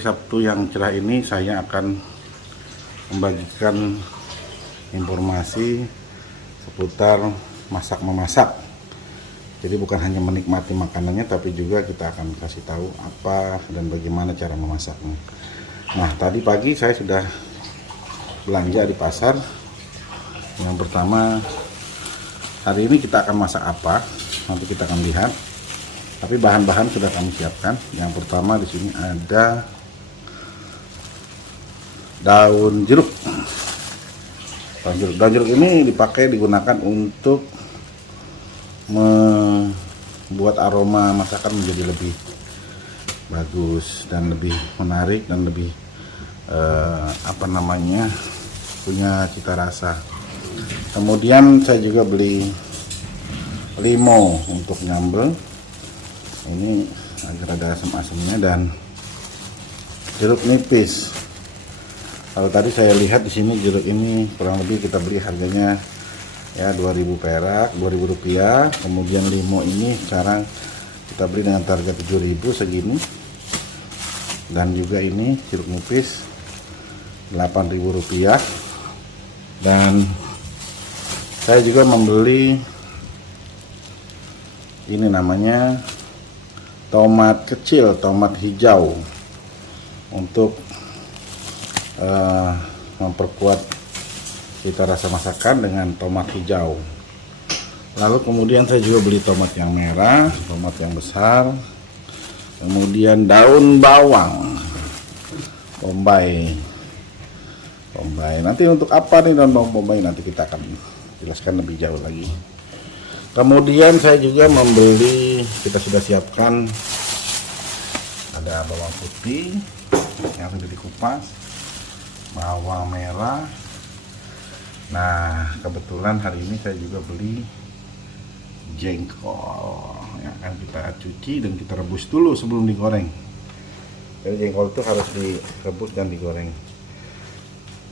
hari Sabtu yang cerah ini saya akan membagikan informasi seputar masak-memasak. Jadi bukan hanya menikmati makanannya, tapi juga kita akan kasih tahu apa dan bagaimana cara memasaknya. Nah, tadi pagi saya sudah belanja di pasar. Yang pertama, hari ini kita akan masak apa? Nanti kita akan lihat. Tapi bahan-bahan sudah kami siapkan. Yang pertama di sini ada daun jeruk. Daun jeruk ini digunakan untuk membuat aroma masakan menjadi lebih bagus dan lebih menarik dan lebih punya cita rasa. Kemudian saya juga beli limo untuk nyambel. Ini agar ada asam-asamnya, dan jeruk nipis. Kalau tadi saya lihat di sini jeruk ini kurang lebih kita beli harganya ya 2.000 perak, 2.000 rupiah. Kemudian limo ini sekarang kita beli dengan harga 7.000 segini. Dan juga ini jeruk nipis 8.000 rupiah. Dan saya juga membeli ini namanya tomat kecil, tomat hijau, untuk memperkuat cita rasa masakan dengan tomat hijau. Lalu kemudian saya juga beli tomat yang merah, tomat yang besar, kemudian daun bawang bombay. Nanti untuk apa nih daun bawang bombay, nanti kita akan jelaskan lebih jauh lagi. Kemudian saya juga membeli, kita sudah siapkan, ada bawang putih yang sudah dikupas, bawang merah. Nah, kebetulan hari ini saya juga beli jengkol yang akan kita cuci dan kita rebus dulu sebelum digoreng. Jadi jengkol itu harus direbus dan digoreng.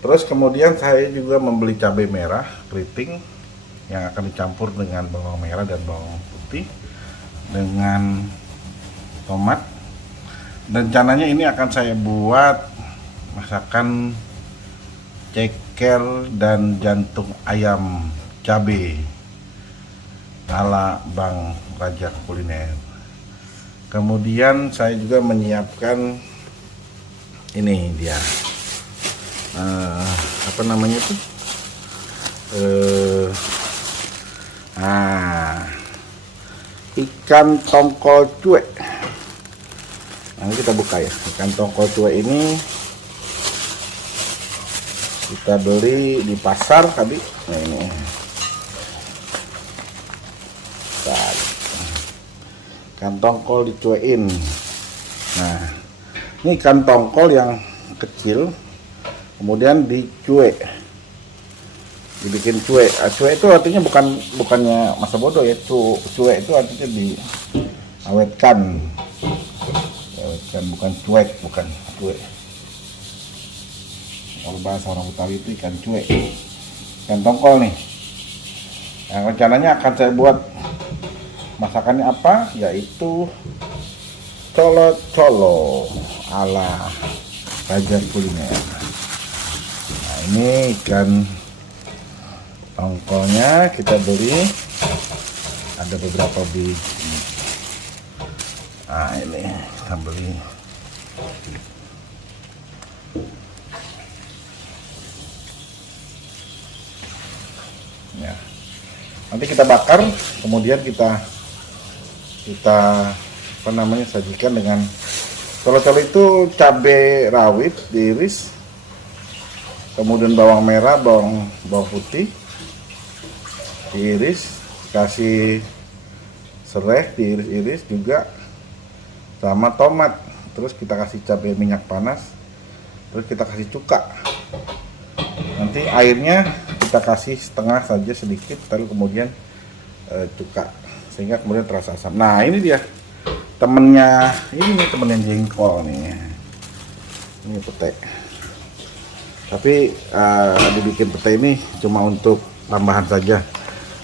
Terus kemudian saya juga membeli cabai merah keriting yang akan dicampur dengan bawang merah dan bawang putih dengan tomat. Dan rencananya ini akan saya buat masakan ceker dan jantung ayam cabai ala Bang Raja Kuliner. Kemudian saya juga menyiapkan ini dia ikan tongkol cuek. Nah, kita buka ya. Ikan tongkol cuek ini kita beli di pasar tadi. Nah, ini. Ikan tongkol dicuekin. Nah, ini ikan tongkol yang kecil, kemudian dicuek, dibikin cuek. Cuek itu artinya bukannya masa bodoh ya. Cuek itu artinya diawetkan. Bukan cuek, bukan cuek. Kalau bahasa orang Betawi itu ikan cuek. Ikan tongkol nih. Yang rencananya akan saya buat masakannya apa? Yaitu colo-colo ala Raja Kuliner. Nah, ini ikan tongkolnya kita beli, ada beberapa biji. Nah, ini kita beli. Ya. Nanti kita bakar, kemudian kita sajikan dengan colo-colo itu cabai rawit diiris, kemudian bawang merah, bawang putih diiris, kasih serai diiris-iris juga, sama tomat. Terus kita kasih cabai minyak panas, terus kita kasih cuka. Nanti airnya kita kasih setengah saja sedikit, lalu kemudian cuka sehingga kemudian terasa asam. Nah, ini dia temennya jengkol nih. Ini pete. Tapi dibikin pete ini cuma untuk tambahan saja,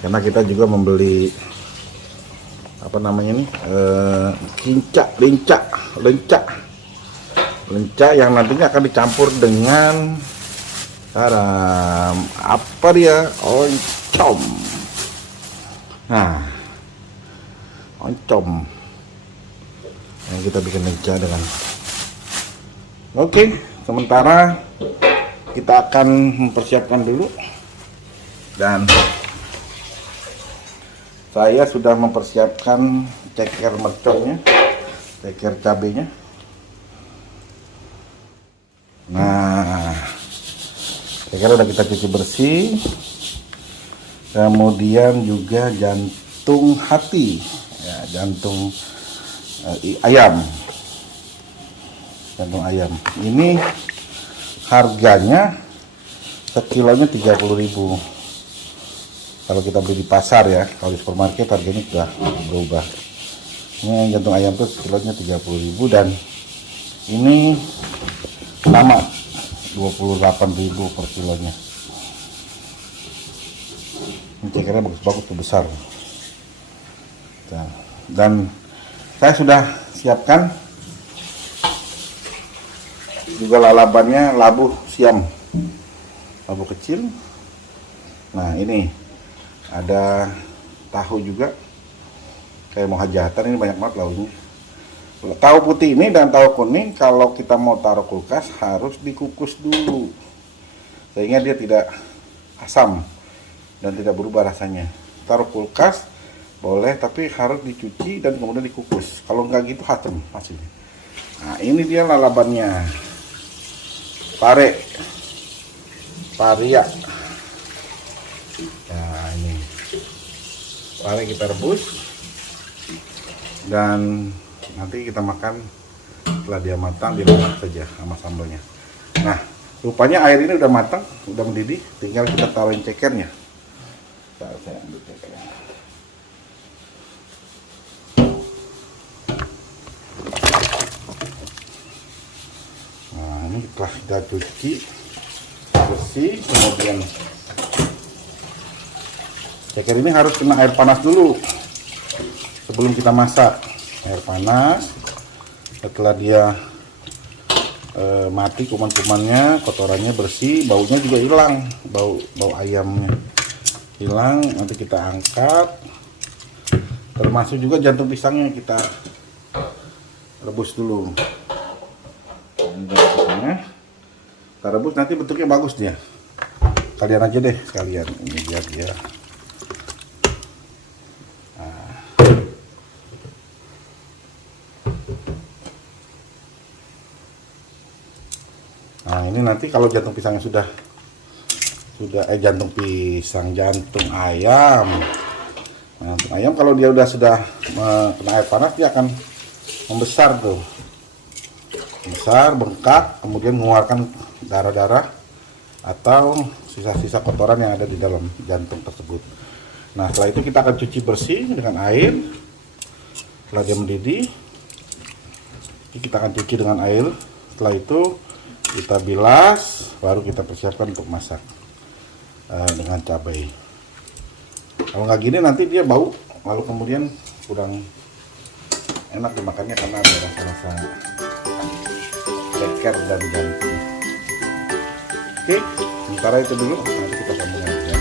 karena kita juga membeli Lenca yang nantinya akan dicampur dengan garam. Apa dia? Oncom. Nah, oncom yang kita bikin lenca dengan. Oke, sementara kita akan mempersiapkan dulu, dan saya sudah mempersiapkan ceker merconnya, ceker cabenya. Nah, ceker udah kita cuci bersih. Kemudian juga jantung hati, ya, jantung ayam, jantung ayam. Ini harganya sekilonya 30.000. Kalau kita beli di pasar ya, kalau di supermarket harganya sudah berubah. Ini jantung ayam tuh sekilonya 30.000, dan ini sama 28.000 per kilonya. Ini cekernya bagus-bagus tuh, besar. Nah, dan saya sudah siapkan juga lalabannya, labu siam, labu kecil. Nah, ini ada tahu juga, kayak mau hajatan. Ini banyak banget lauknya. Tahu putih ini dan tahu kuning kalau kita mau taruh kulkas harus dikukus dulu sehingga dia tidak asam dan tidak berubah rasanya. Taruh kulkas boleh, tapi harus dicuci dan kemudian dikukus. Kalau nggak gitu hatem hasilnya. Nah, ini dia lalabannya, paria. Nah, ini pare kita rebus dan nanti kita makan setelah dia matang, dimasak saja sama sambalnya. Nah, rupanya air ini udah matang, udah mendidih, tinggal kita taruhin cekernya. Saya ambil cekernya. Nah, ini telah kita cuci bersih, kemudian ceker ini harus kena air panas dulu sebelum kita masak. Air panas, setelah dia mati kuman-kumannya, kotorannya bersih, baunya juga hilang, bau ayamnya hilang. Nanti kita angkat, termasuk juga jantung pisangnya kita rebus dulu. Kita rebus, nanti bentuknya bagus dia. Kalian aja deh sekalian, ini biar dia. Nah, ini nanti kalau jantung pisangnya sudah jantung ayam. Nah, jantung ayam kalau dia sudah kena air panas, dia akan membesar tuh. Besar, bengkak, kemudian mengeluarkan darah-darah atau sisa-sisa kotoran yang ada di dalam jantung tersebut. Nah, setelah itu kita akan cuci bersih dengan air. Setelah dia mendidih, kita akan cuci dengan air. Setelah itu kita bilas, baru kita persiapkan untuk masak dengan cabai. Kalau nggak gini nanti dia bau, lalu kemudian kurang enak dimakannya karena ada rasa-rasa ceker dan jantung. Oke, sementara itu dulu, nanti kita sambung lagi ya.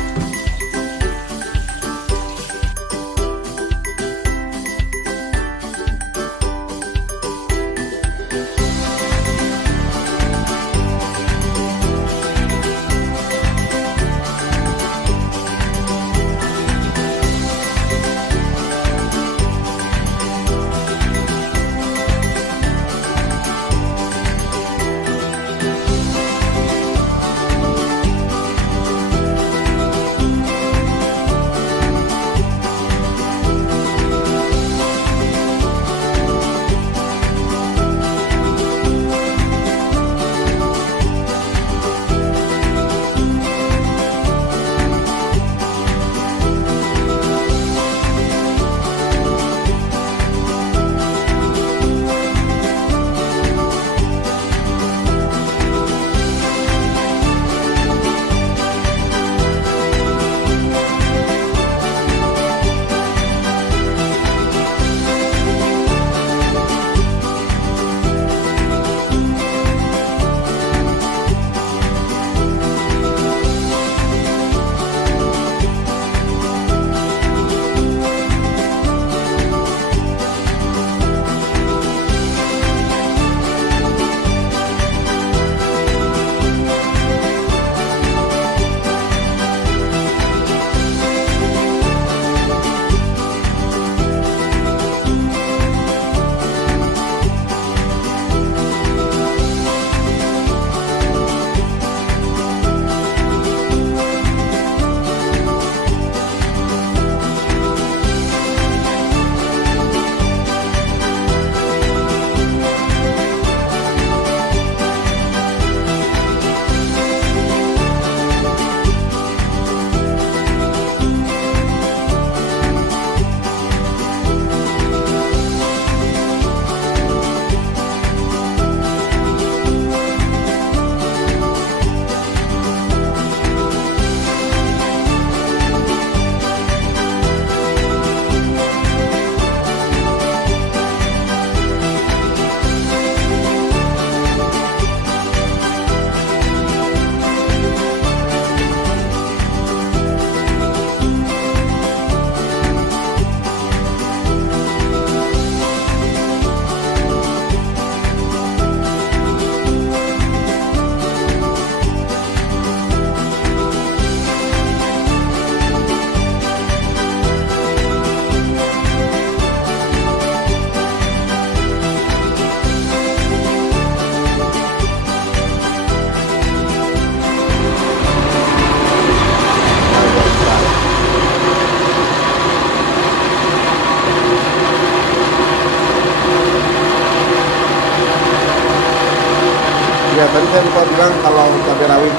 tadi saya lupa bilang kalau cabai rawit,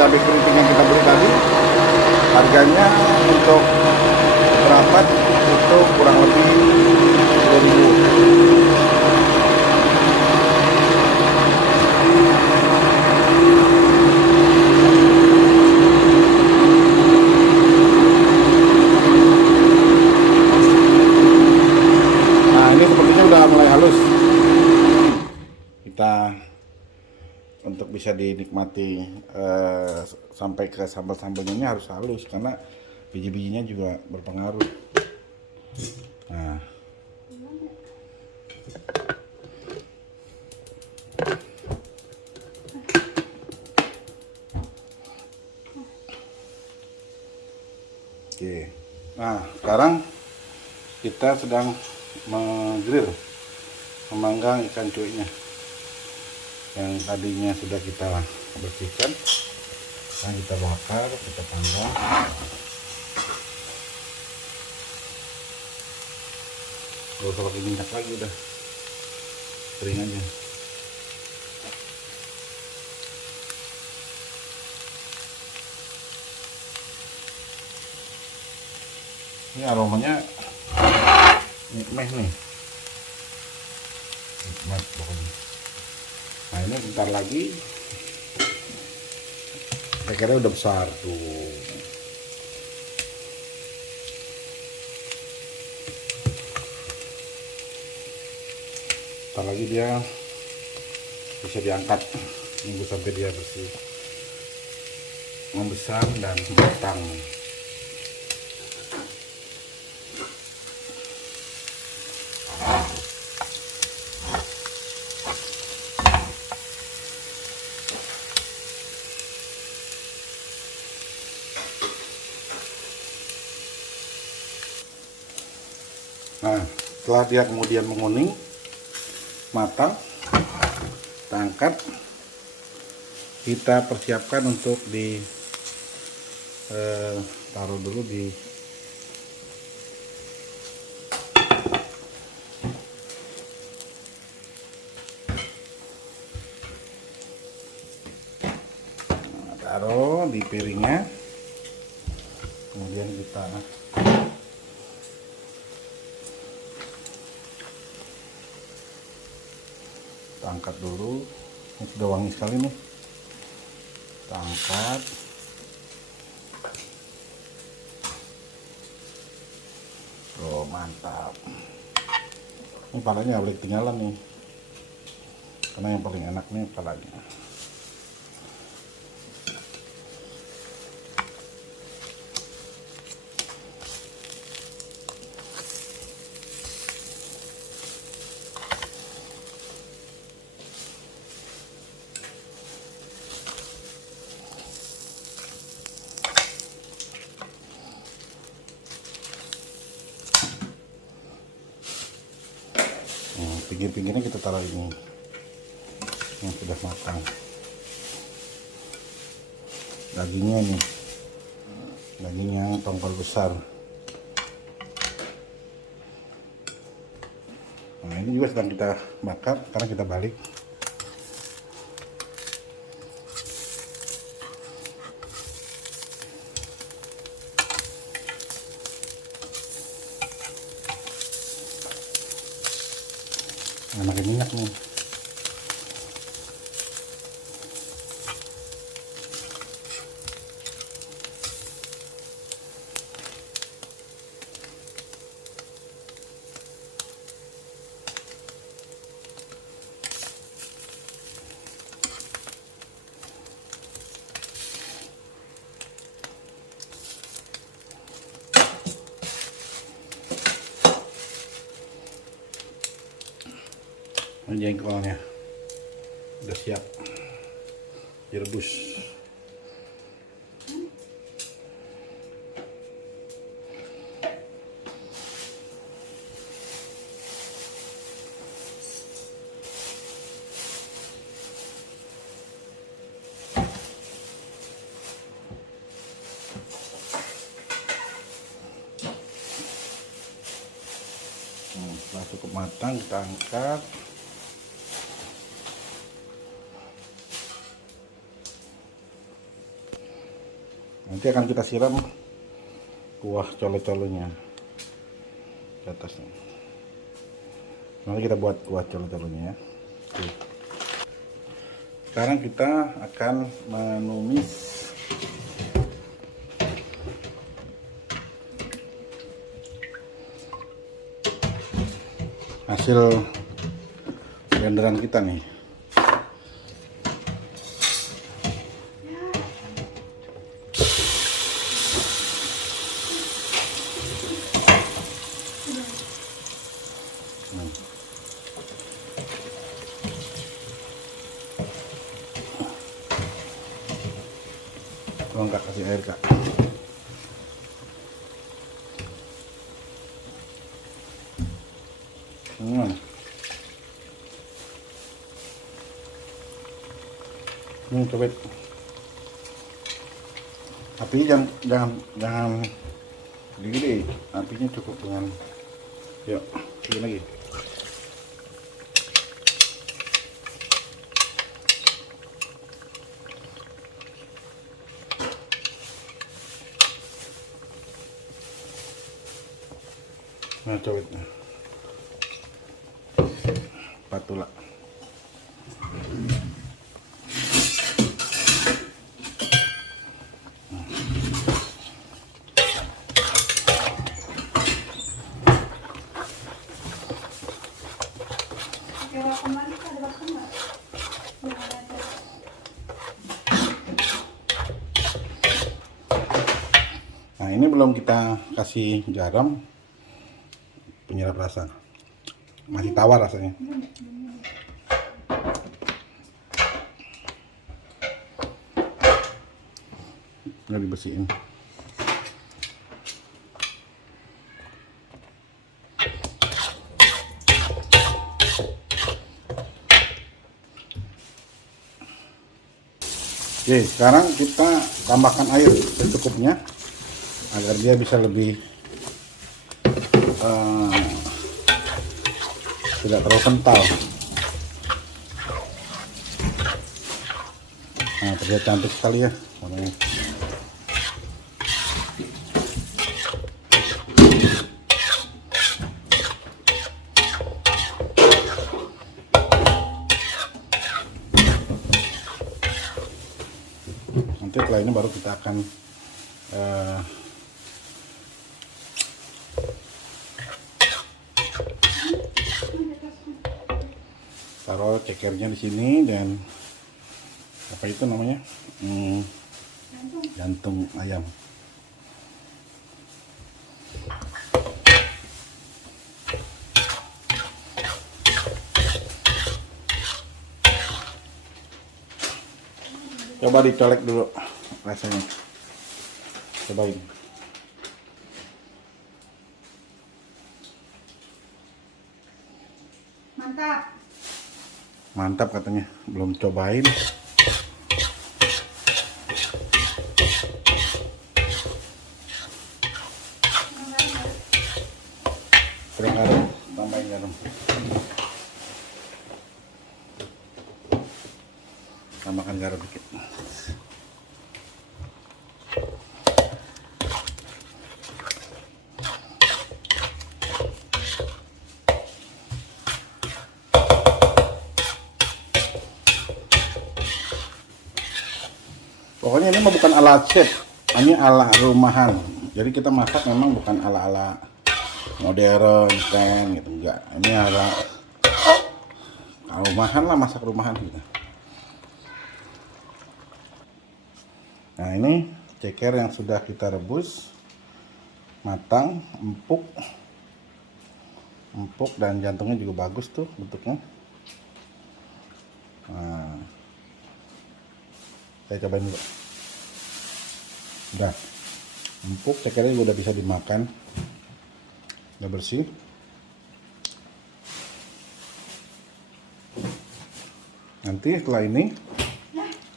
cabai keriting yang kita beli tadi harganya untuk berapat itu kurang lebih 10.000. Nah ini sepertinya udah mulai halus. Kita untuk bisa dinikmati sampai ke sambal-sambalnya ini harus halus karena biji-bijinya juga berpengaruh. Nah, oke. Nah, sekarang kita sedang memanggang ikan cueknya yang tadinya sudah kita bersihkan. Nah, kita bakar, kita panggang. Gak usah pakai minyak lagi, udah kering aja. Ini aromanya nikmat nih, nikmat pokoknya. Nah ini bentar lagi ikannya udah besar tuh. Bentar lagi dia bisa diangkat, nunggu sampai dia bersih, membesar dan matang. Nah, setelah dia kemudian menguning, matang, kita angkat, kita persiapkan untuk taruh dulu di piringnya, kemudian kita angkat dulu. Ini sudah wangi sekali nih, kita angkat. Oh mantap, ini palanya nggak boleh ketinggalan nih, karena yang paling enak nih palanya. Pinggir-pinggirnya kita taruh ini yang sudah matang. Dagingnya nih, daging yang tongkol besar. Nah ini juga sedang kita bakar, karena kita balik. Nah, pakai minyak nih. Ini jengkolnya udah siap direbus. Setelah cukup matang kita angkat. Nanti akan kita siram kuah colo-colonya ke atasnya. Nanti kita buat kuah colo-colonya ya. Oke. Sekarang kita akan menumis hasil blenderan kita nih. Tolong Kak, kasih air Kak. Coba api jangan gede-gede, apinya cukup dengan, yuk sedikit lagi. Nah coba patula. Nah ini belum kita kasih garam penyerap rasa, masih tawar rasanya. Nggak dibersihin. Oke, sekarang kita tambahkan air secukupnya agar dia bisa lebih tidak terlalu kental. Nah, terlihat cantik sekali ya warnanya. Nanti setelah ini baru kita akan taruh cekernya di sini dan apa itu namanya, jantung ayam. Coba dicolek dulu rasanya, cobain. Mantap. Mantap katanya, belum cobain. Kurang garam, tambahin garam. Tambahkan garam dikit. Pokoknya ini mah bukan ala chef, ini ala rumahan. Jadi kita masak memang bukan ala-ala modern kan gitu, enggak. Ini ala rumahan lah, masak rumahan gitu. Nah ini ceker yang sudah kita rebus matang, empuk dan jantungnya juga bagus tuh bentuknya. Nah, saya cobain dulu. Udah empuk, cekernya juga udah bisa dimakan, udah bersih. Nanti setelah ini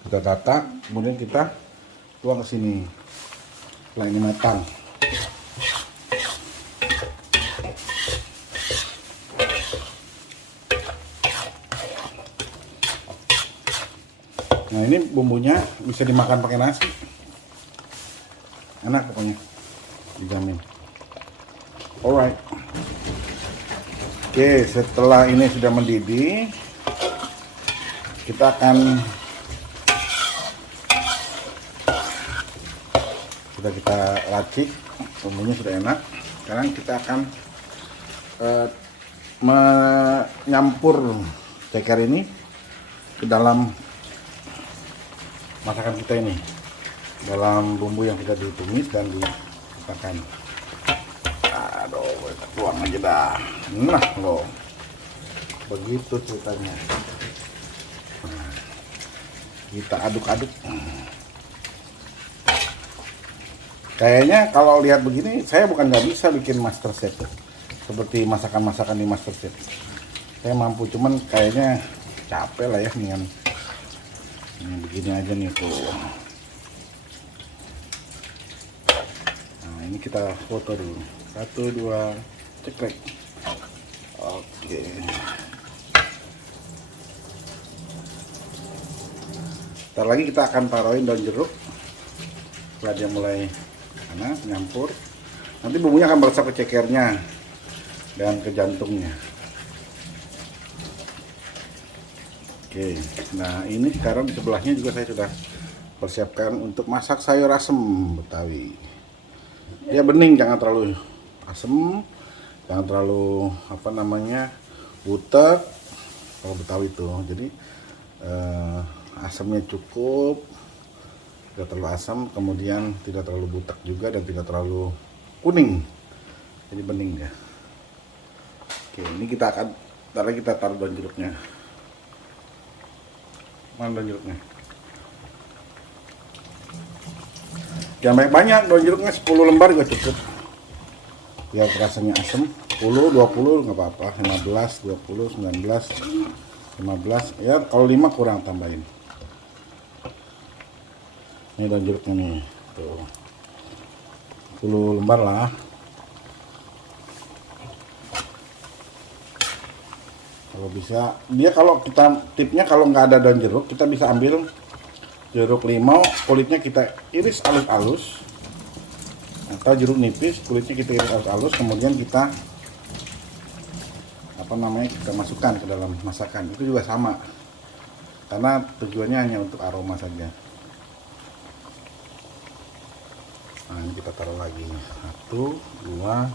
kita tata, kemudian kita tuang ke sini setelah ini matang. Nah ini bumbunya bisa dimakan pakai nasi. enak pokoknya, dijamin. Alright. Oke, setelah ini sudah mendidih, kita akan kita racik. Bumbunya sudah enak. Sekarang kita akan menyampur ceker ini ke dalam masakan kita ini, dalam bumbu yang kita ditumis dan dimakan. Aduh, tuang aja dah. Nah loh, begitu ceritanya. Nah, kita aduk-aduk. Kayaknya kalau lihat begini, saya bukan nggak bisa bikin master chef seperti masakan-masakan di master chef. Saya mampu, cuman kayaknya capek lah ya, dengan begini aja nih tuh. Nah, ini kita foto dulu. 1, 2, cekrek. Oke. Ntar lagi kita akan taruhin daun jeruk. Setelah dia mulai panas, nyampur. Nanti bumbunya akan meresap ke cekernya dan ke jantungnya. Oke, nah ini sekarang di sebelahnya juga saya sudah persiapkan untuk masak sayur asem Betawi. Dia bening, jangan terlalu asem, jangan terlalu butek kalau Betawi itu. Jadi asamnya cukup, tidak terlalu asam, kemudian tidak terlalu butek juga dan tidak terlalu kuning. Jadi bening ya. Oke, ini kita akan kita taruh daun jeruknya. Mana daun jeruknya? Jangan banyak-banyak, daun jeruknya 10 lembar juga cukup. Biar rasanya asam. 10, 20 nggak apa-apa, 15, 20, 19, 15. Ya kalau 5 kurang tambahin. Ini daun jeruknya nih, tuh 10 lembar lah. Kalau bisa, dia kalau kita tipnya kalau nggak ada daun jeruk, kita bisa ambil jeruk limau, kulitnya kita iris halus-halus, atau jeruk nipis, kulitnya kita iris halus-halus, kemudian kita kita masukkan ke dalam masakan. Itu juga sama, karena tujuannya hanya untuk aroma saja. Nah, ini kita taruh lagi 1, 2,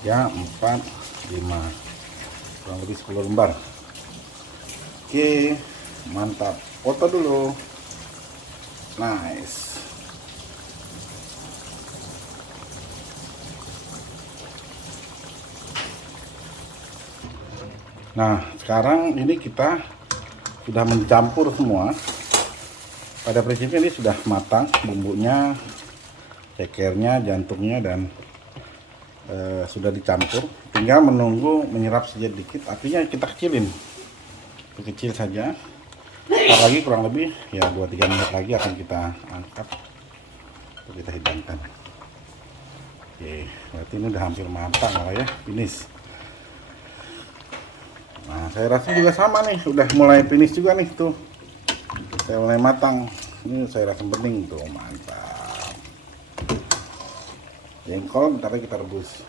3, 4, 5, kurang lebih 10 lembar. Oke, mantap. Foto dulu. Nice. Nah, sekarang ini kita sudah mencampur semua. Pada prinsipnya ini sudah matang bumbunya, cekernya, jantungnya, dan sudah dicampur. Tinggal menunggu menyerap sedikit, artinya kita kecilin, kecil saja. Ntar lagi kurang lebih ya 2-3 menit lagi akan kita angkat untuk kita hidangkan. Oke, berarti ini udah hampir matang lah ya, finish. Nah, saya rasa juga sama nih, udah mulai finish juga nih tuh. Saya mulai matang. Ini saya rasa bening tuh, mantap. Jengkol bentar lagi kita rebus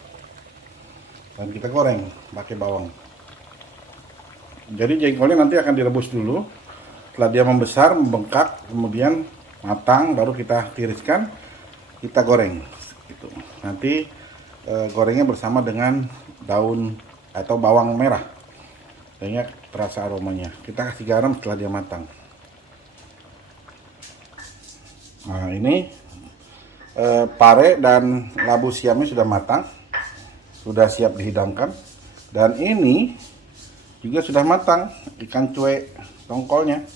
dan kita goreng pakai bawang. Jadi jengkolnya nanti akan direbus dulu. Setelah dia membesar, membengkak, kemudian matang, baru kita tiriskan, kita goreng. Gitu. Nanti gorengnya bersama dengan daun atau bawang merah, sehingga terasa aromanya. Kita kasih garam setelah dia matang. Nah, ini pare dan labu siamnya sudah matang, sudah siap dihidangkan. Dan ini juga sudah matang, ikan cuek tongkolnya.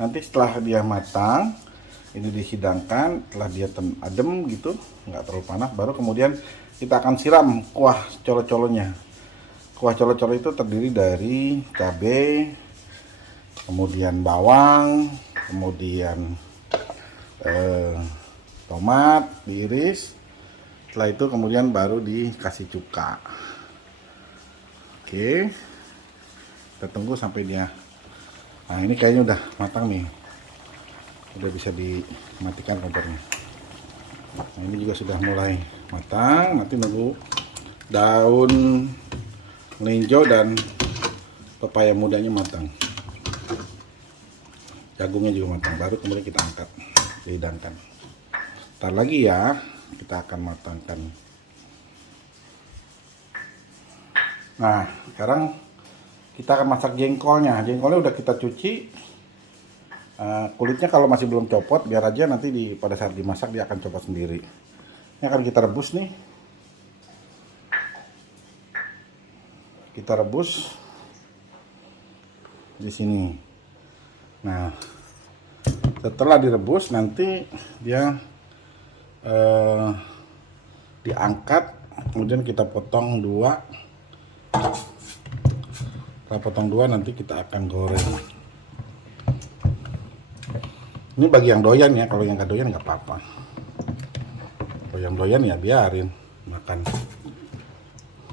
Nanti setelah dia matang, ini dihidangkan, setelah dia adem gitu, nggak terlalu panas, baru kemudian kita akan siram kuah colo-colonya. Kuah colo-colo itu terdiri dari cabai, kemudian bawang, kemudian tomat diiris. Setelah itu kemudian baru dikasih cuka. Oke, kita tunggu sampai dia. Nah, ini kayaknya udah matang nih, udah bisa dimatikan kompornya. Nah, ini juga sudah mulai matang. Nanti nunggu daun melinjo dan pepaya mudanya matang. Jagungnya juga matang, baru kemudian kita angkat, dihidangkan. Ntar lagi ya, kita akan matangkan. Nah, sekarang kita akan masak jengkolnya. Jengkolnya udah kita cuci. Kulitnya kalau masih belum copot, biar aja nanti pada saat dimasak dia akan copot sendiri. Ini akan kita rebus nih. Kita rebus di sini. Nah, setelah direbus nanti dia diangkat, kemudian kita potong dua. Kita potong dua, nanti kita akan goreng. Ini bagi yang doyan ya, kalau yang nggak doyan nggak apa-apa. Kalau yang doyan ya biarin makan.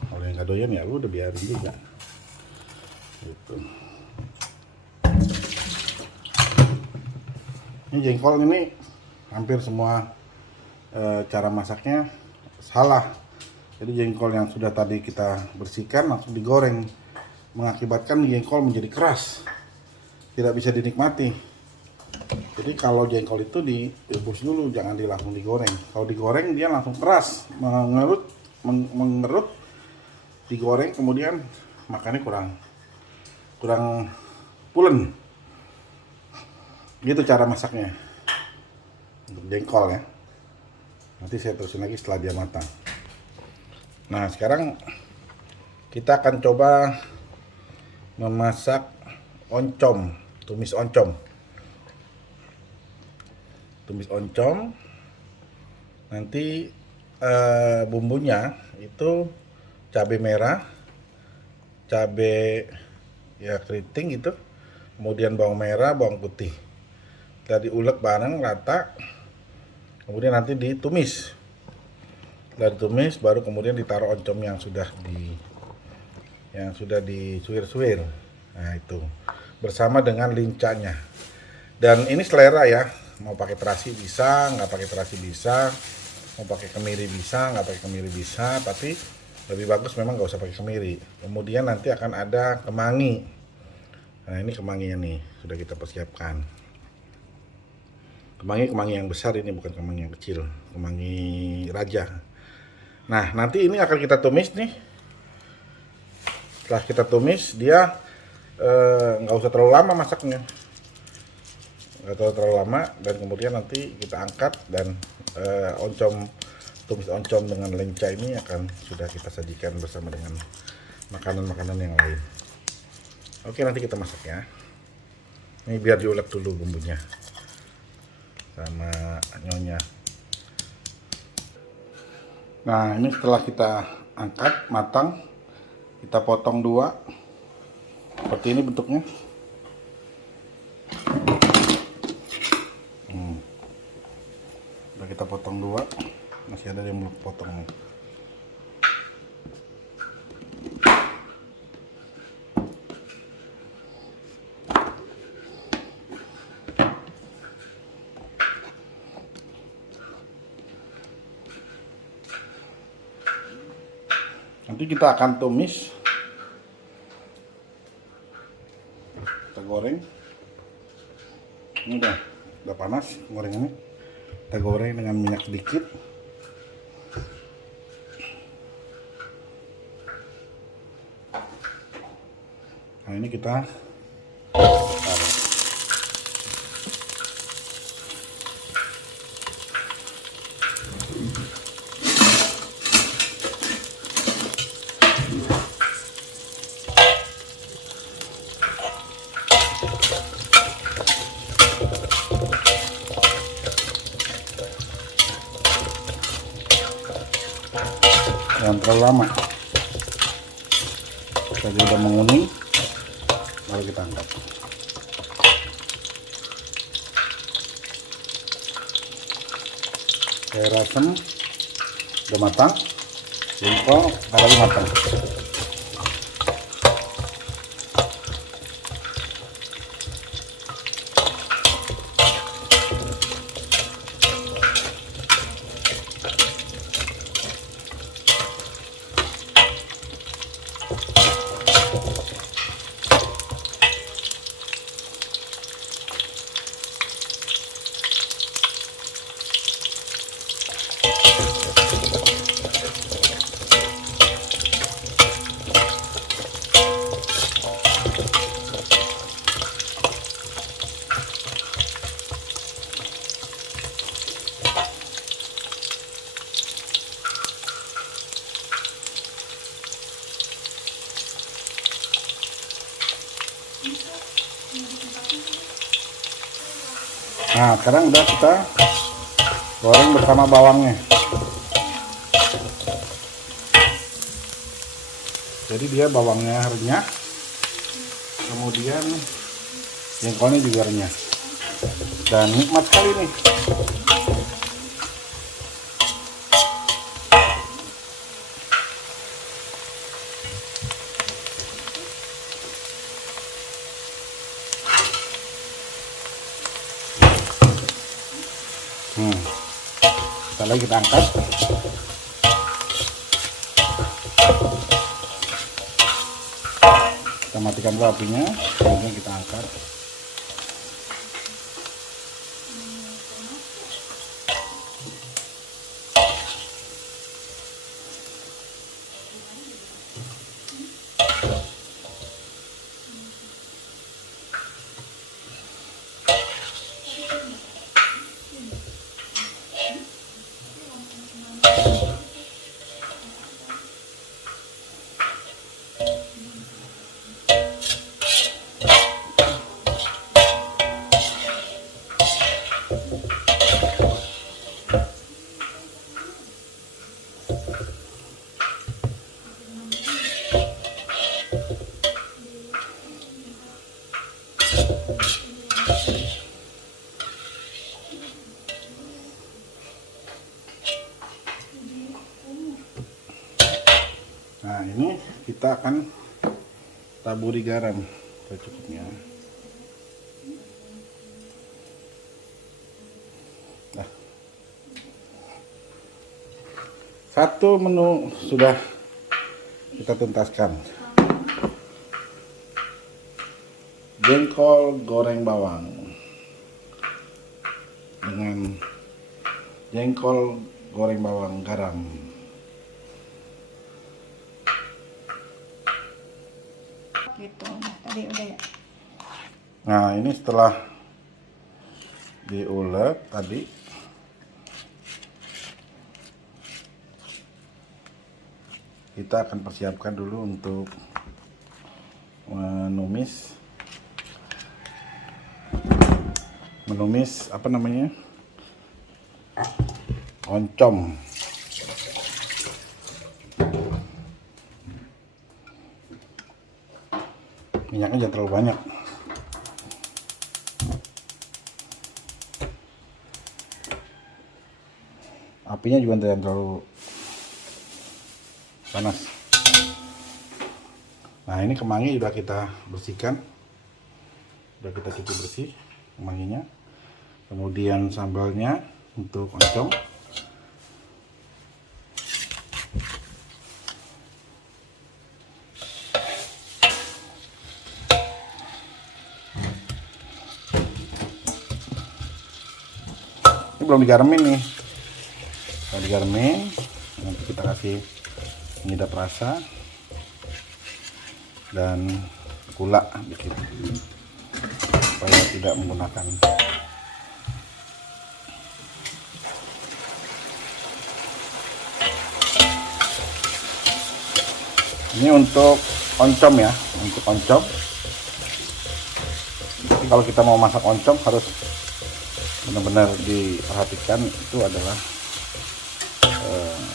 Kalau yang nggak doyan ya lu udah biarin juga. Gitu. Ini jengkol ini hampir semua cara masaknya salah. Jadi jengkol yang sudah tadi kita bersihkan langsung digoreng, mengakibatkan jengkol menjadi keras, tidak bisa dinikmati. Jadi kalau jengkol itu direbus dulu, jangan langsung digoreng. Kalau digoreng dia langsung keras, mengerut, digoreng kemudian makannya kurang pulen. Gitu cara masaknya untuk jengkol ya. Nanti saya terusin lagi setelah dia matang. Nah, sekarang kita akan coba memasak oncom, tumis oncom. Tumis oncom. Nanti bumbunya itu cabai merah, cabai ya keriting gitu, kemudian bawang merah, bawang putih. Setelah diulek bareng rata, kemudian nanti ditumis. Setelah ditumis baru kemudian ditaruh oncom yang sudah disuir-suir. Nah, itu bersama dengan lincahnya. Dan ini selera ya, mau pakai terasi bisa, nggak pakai terasi bisa, mau pakai kemiri bisa, nggak pakai kemiri bisa, tapi lebih bagus memang nggak usah pakai kemiri. Kemudian nanti akan ada kemangi. Nah, ini kemanginya nih sudah kita persiapkan. Kemangi yang besar, ini bukan kemangi yang kecil, kemangi raja. Nah, nanti ini akan kita tumis nih. Setelah kita tumis, dia nggak usah terlalu lama masaknya, nggak terlalu lama, dan kemudian nanti kita angkat dan tumis oncom dengan lenca ini akan sudah kita sajikan bersama dengan makanan-makanan yang lain. Oke, nanti kita masak ya. Ini biar diulek dulu bumbunya sama nyonya. Nah, ini setelah kita angkat matang, kita potong dua seperti ini bentuknya. Udah kita potong dua, masih ada yang belum potong nih. Nanti kita akan tumis, kita goreng. Ini udah panas goreng ini. Kita goreng dengan minyak sedikit. Nah, ini kita taruh. Jangan terlalu lama. Jadi udah menguning, baru kita angkat. Kayak rasem udah matang, jengkol lagi matang. Nah, sekarang udah kita goreng bersama bawangnya. Jadi dia bawangnya renyah, kemudian jengkolnya juga renyah, dan nikmat sekali nih. Setelah lagi kita angkat, kita matikan dulu apinya, kemudian kita angkat. Nah, ini kita akan taburi garam secukupnya. Nah, satu menu sudah kita tuntaskan. Jengkol goreng bawang dengan jengkol goreng bawang garam. Gitu. Nah, tadi udah ya. Nah, ini setelah diulek tadi, kita akan persiapkan dulu untuk menumis apa namanya, oncom. Minyaknya jangan terlalu banyak. Apinya juga jangan terlalu panas. Nah, ini kemangi sudah kita bersihkan, sudah kita cuci bersih kemanginya. Kemudian sambalnya untuk oncom. Ini belum digaremin nih. Kalau digaremin, nanti kita kasih penyedap rasa dan gula dikit supaya tidak menggunakan. Ini untuk oncom ya, untuk oncom. Tapi kalau kita mau masak oncom harus benar-benar diperhatikan, itu adalah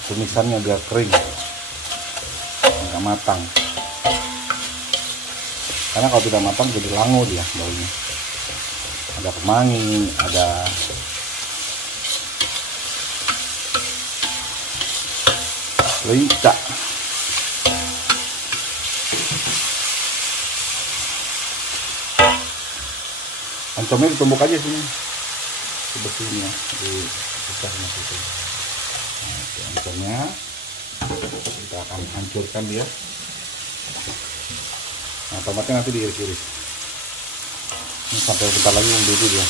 tumisannya biar kering, nggak matang. Karena kalau tidak matang jadi langu dia baunya. Ada kemangi, ada lenca. Oncomnya ditumbuk aja sini, dibersihin ya, dipisahnya situ. Nah, oncomnya kita akan hancurkan dia. Nah, tomatnya nanti diiris-iris. Ini sampai bentar lagi mendidih dia.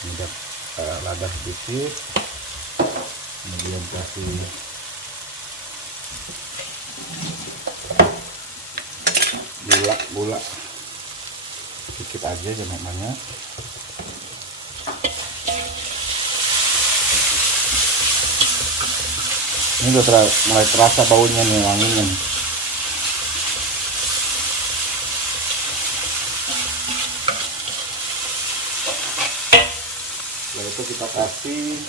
Kemudian lada sedikit, kemudian kasih gula sedikit aja jangan banyak. Ini udah mulai terasa baunya nih, wanginya nih. Lalu itu kita kasih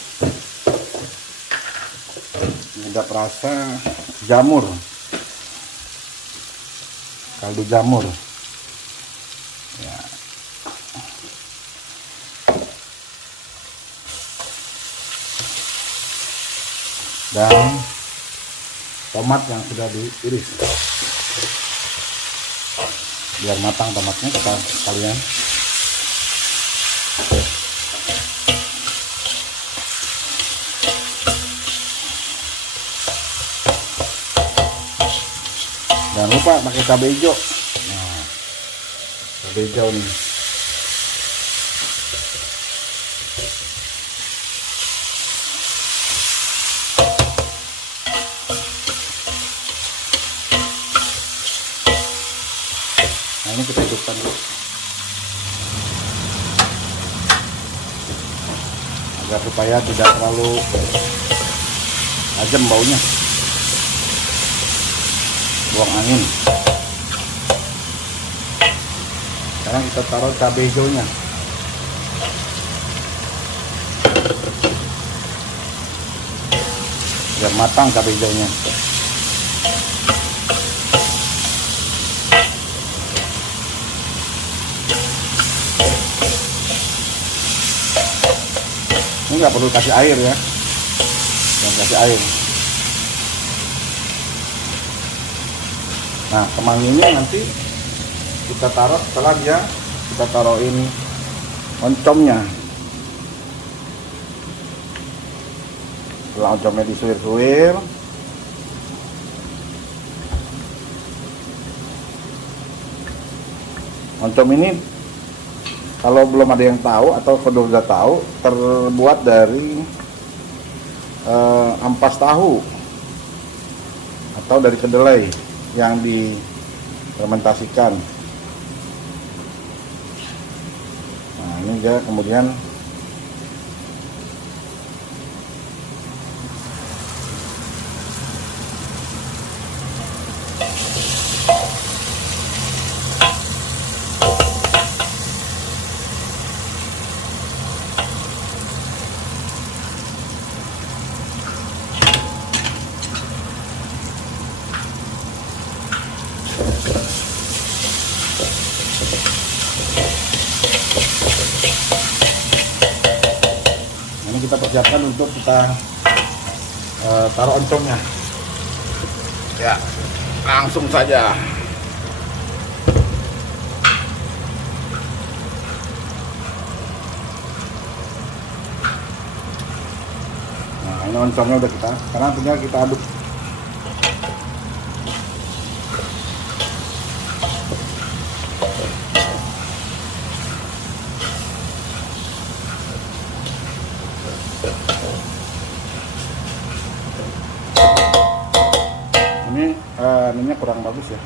penyedap rasa jamur, kaldu jamur ya. Dan tomat yang sudah diiris biar matang tomatnya, kita sekalian. Jangan lupa pakai cabai hijau. Nah, cabai hijau nih. Nah, ini kita hidupkan dulu agar supaya tidak terlalu tajam baunya. Buang angin. Sekarang kita taruh cabai hijaunya. Biar matang cabai hijaunya. Ini nggak perlu kasih air ya, jangan kasih air. Nah, kemanginya nanti kita taruh setelah kita taruhin oncomnya. Setelah oncomnya disuir-suir, oncom ini kalau belum ada yang tahu atau kalau sudah tahu, terbuat dari ampas tahu atau dari kedelai yang difermentasikan. Nah, ini dia kemudian kita persiapkan untuk kita taruh oncomnya ya, langsung saja. Nah, ini oncomnya udah sekarang tinggal kita aduk. Ini ininya kurang bagus ya,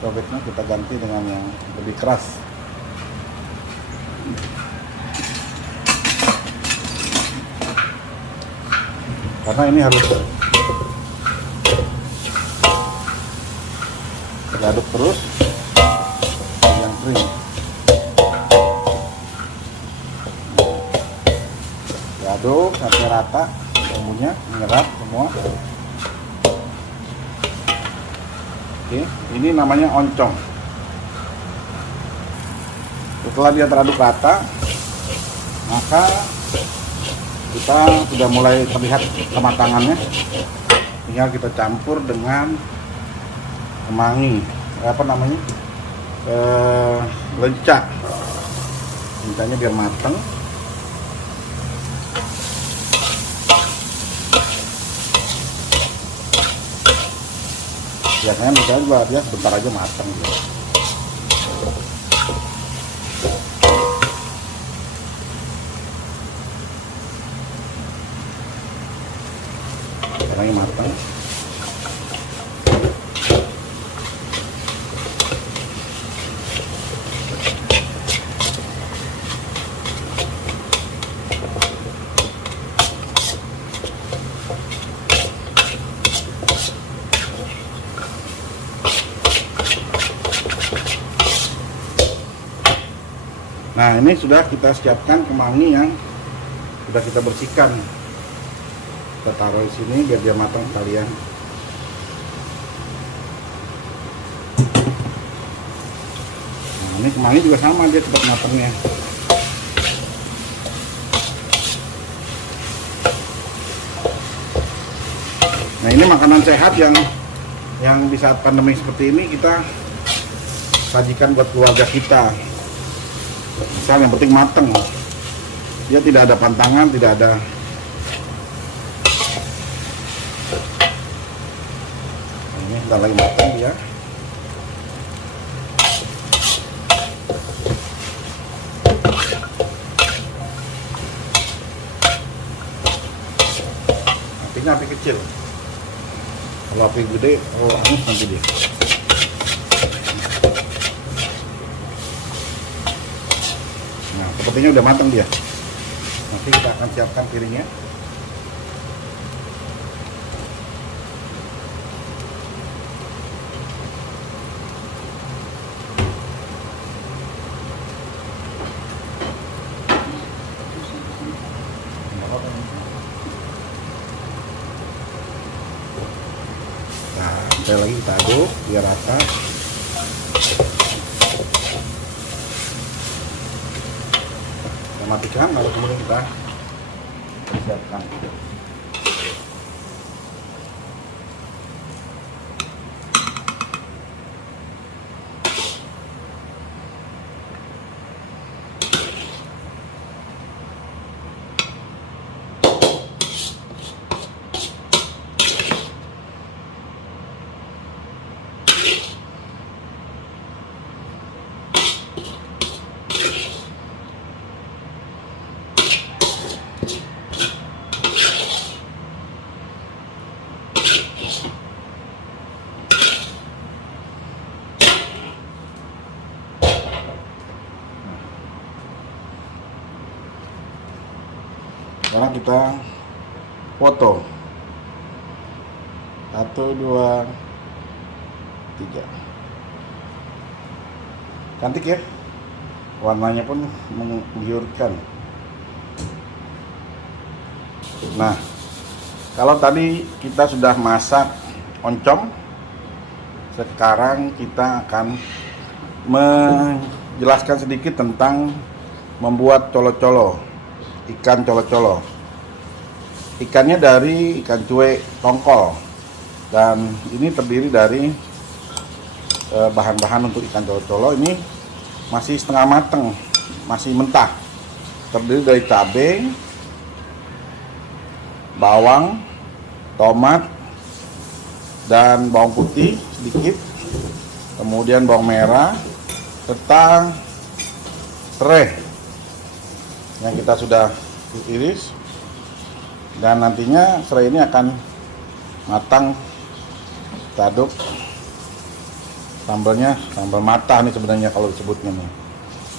cobeknya kita ganti dengan yang lebih keras. Karena ini harus diaduk terus yang kering. Diaduk sampai rata, bumbunya menyerap semua. Oke, ini namanya oncom. Setelah dia teraduk rata, maka kita sudah mulai terlihat kematangannya. Tinggal kita campur dengan kemangi, lenca. Lencanya biar matang. Biasanya misalnya juga dia sebentar aja matang gitu. Sekarang ini matang. Nah, ini sudah kita siapkan kemangi yang sudah kita bersihkan. Kita taruh di sini biar dia matang sekalian. Nah, ini kemangi juga sama, dia cepat matangnya. Nah, ini makanan sehat yang di saat pandemi seperti ini kita sajikan buat keluarga kita. Misal yang penting mateng, dia tidak ada pantangan, tidak ada. Ini sudah lagi matang dia. Apinya api kecil. Kalau api gede, hangus nanti dia. Nah, sepertinya udah matang dia. Nanti kita akan siapkan piringnya. Nah, sekali lagi kita aduk biar rata. Kita matikan, lalu kemudian kita siapkan. Sekarang kita foto. 1, 2, 3. Cantik ya, warnanya pun menggiurkan. Nah, kalau tadi kita sudah masak oncom, sekarang kita akan menjelaskan sedikit tentang membuat colo-colo, ikan colo-colo. Ikannya dari ikan cuek tongkol, dan ini terdiri dari bahan-bahan untuk ikan colo-colo ini masih setengah mateng, masih mentah. Terdiri dari cabai, bawang, tomat, dan bawang putih sedikit, kemudian bawang merah, serta serai yang kita sudah iris. Dan nantinya serai ini akan matang. Kita aduk. Sambalnya sambal mata nih sebenarnya kalau disebutnya nih.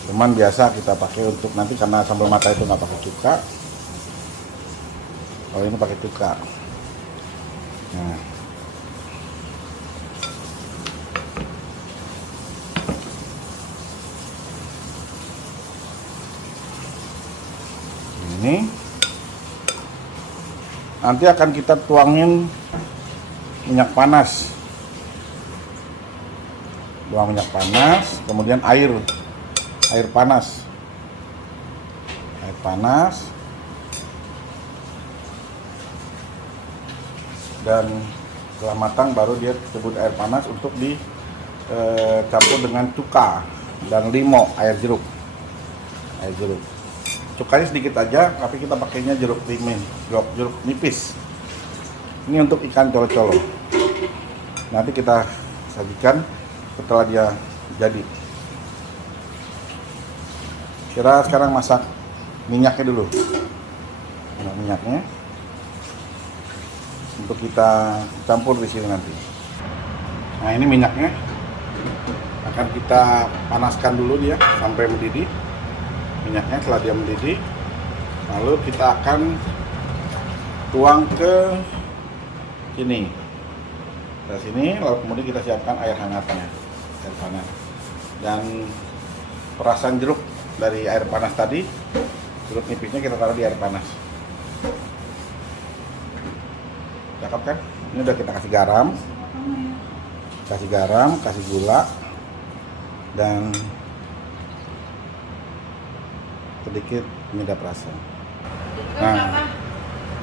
Cuman biasa kita pakai untuk nanti karena sambal mata itu nggak pakai cuka. Kalau ini pakai cuka. Nah. Ini nanti akan kita tuangin minyak panas. Tuang minyak panas, kemudian air panas. Air panas. Dan setelah matang baru dia sebut air panas untuk dicampur dengan cuka dan limo, air jeruk. Air jeruk. Cukanya sedikit aja, tapi kita pakainya jeruk nipis. Ini untuk ikan colo-colo. Nanti kita sajikan setelah dia jadi. Kira sekarang masak minyaknya dulu. Nah, minyaknya untuk kita campur di sini nanti. Nah, ini minyaknya akan kita panaskan dulu dia sampai mendidih. Minyaknya setelah dia mendidih, lalu kita akan tuang ke sini. Ke sini, lalu kemudian kita siapkan air hangatnya, air panas, dan perasan jeruk dari air panas tadi, jeruk nipisnya kita taruh di air panas. Cakep kan? Ini udah kita kasih garam, kasih gula, dan sedikit penyedap rasa. Nah,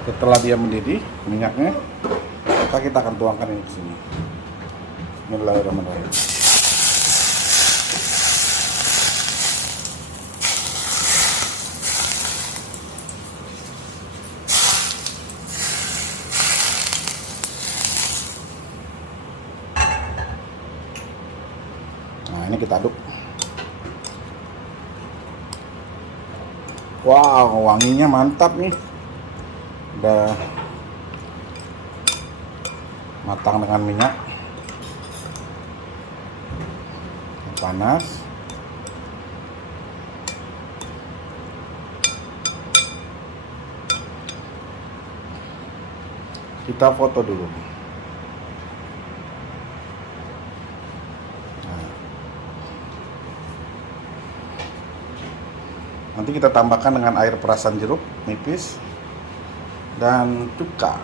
setelah dia mendidih minyaknya, kita akan tuangkan ini ke sini. Bismillahirrahmanirrahim. Nah, ini kita aduk. Wow, wanginya mantap nih. Udah matang dengan minyak panas. Kita foto dulu. Nanti kita tambahkan dengan air perasan jeruk nipis dan cuka.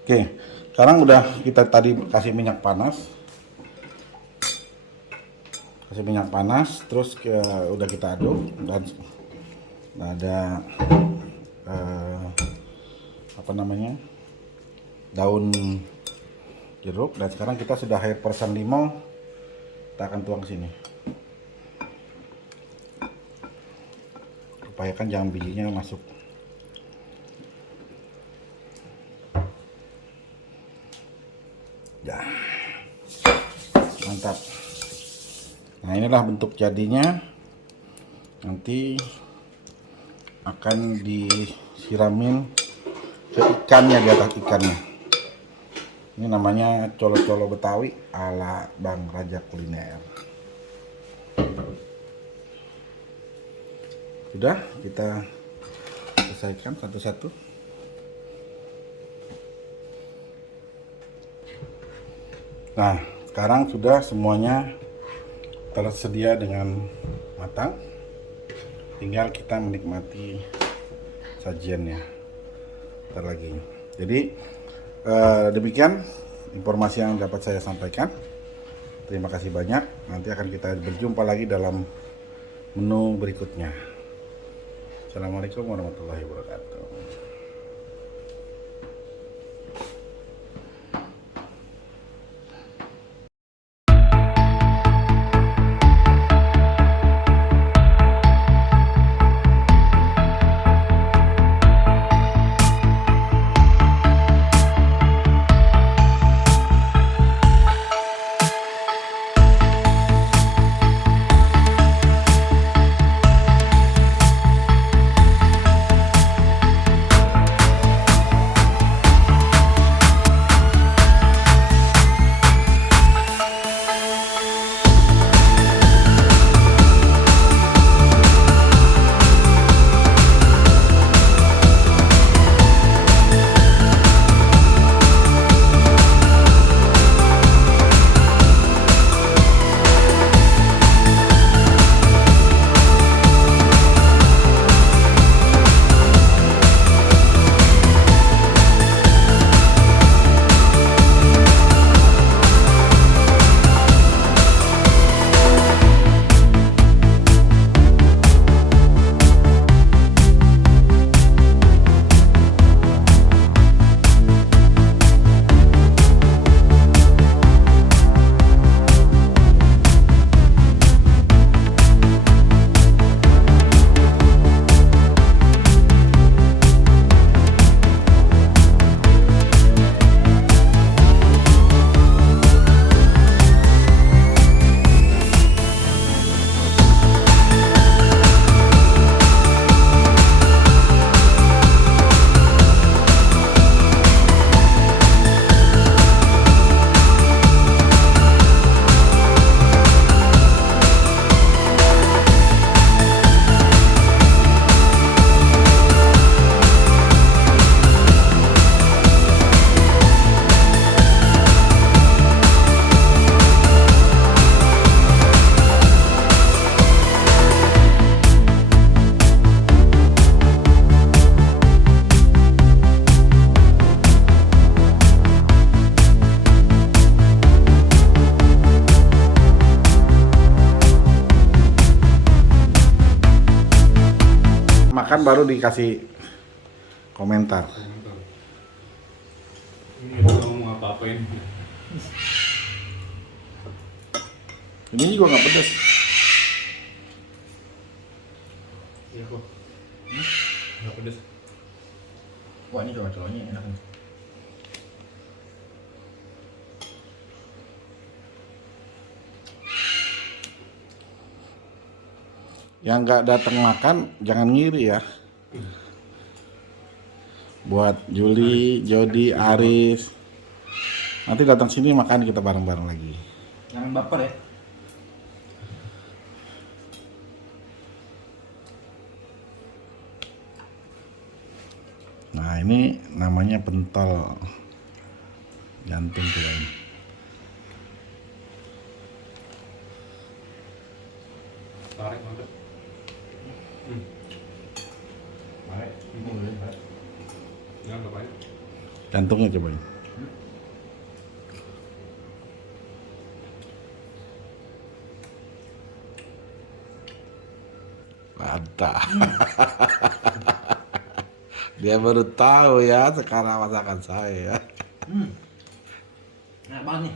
Oke, sekarang udah kita tadi kasih minyak panas. Terus udah kita aduk dan ada daun jeruk, dan sekarang kita sudah air perasan limau. Kita akan tuang ke sini. Upayakan jangan bijinya masuk. Ya, mantap. Nah, inilah bentuk jadinya. Nanti akan disiramin ke ikannya, di atas ikannya. Ini namanya colo-colo Betawi ala Bang Raja Kuliner. Sudah, kita selesaikan satu-satu. Nah, sekarang sudah semuanya tersedia dengan matang. Tinggal kita menikmati sajiannya. Bentar lagi. Jadi demikian informasi yang dapat saya sampaikan. Terima kasih banyak. Nanti akan kita berjumpa lagi dalam menu berikutnya. Assalamualaikum warahmatullahi wabarakatuh. makan baru dikasih komentar. Ini udah ngomong apa-apa ini. Ini juga nggak pedas. Iya kok. Nggak pedes. Wah ini coba celoknya enak nih. Yang nggak datang makan jangan ngiri ya. Buat Juli, Jody, Aris, nanti datang sini makan kita bareng-bareng lagi. Jangan baper ya. Nah ini namanya pentol jantung tuh ini. Tarik mantep. Baik, ini boleh baik. Ya nggak banyak. Jantungnya cobain. Ada. Dia baru tahu ya sekarang masakan saya. Enak banget nih.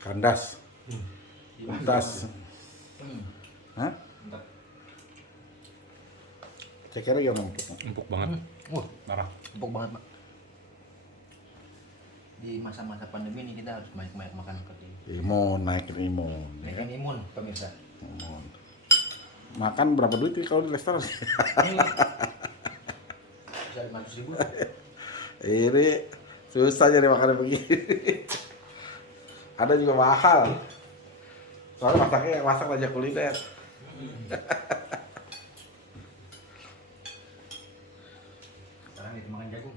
Kandas. Kandas. Hah? Saya kira gimana empuknya? Empuk banget. Parah. Empuk banget, Pak. Di masa-masa pandemi ini kita harus banyak-banyak makan seperti ini. Imun, naikin imun. Naikin imun, pemirsa. Imun. Makan berapa duit sih kalau di restoran? Bisa 500.000. Ini susah jadi makanan begini. Ada juga mahal. Soalnya masaknya masak aja kuliner. Sekarang itu makan jagung.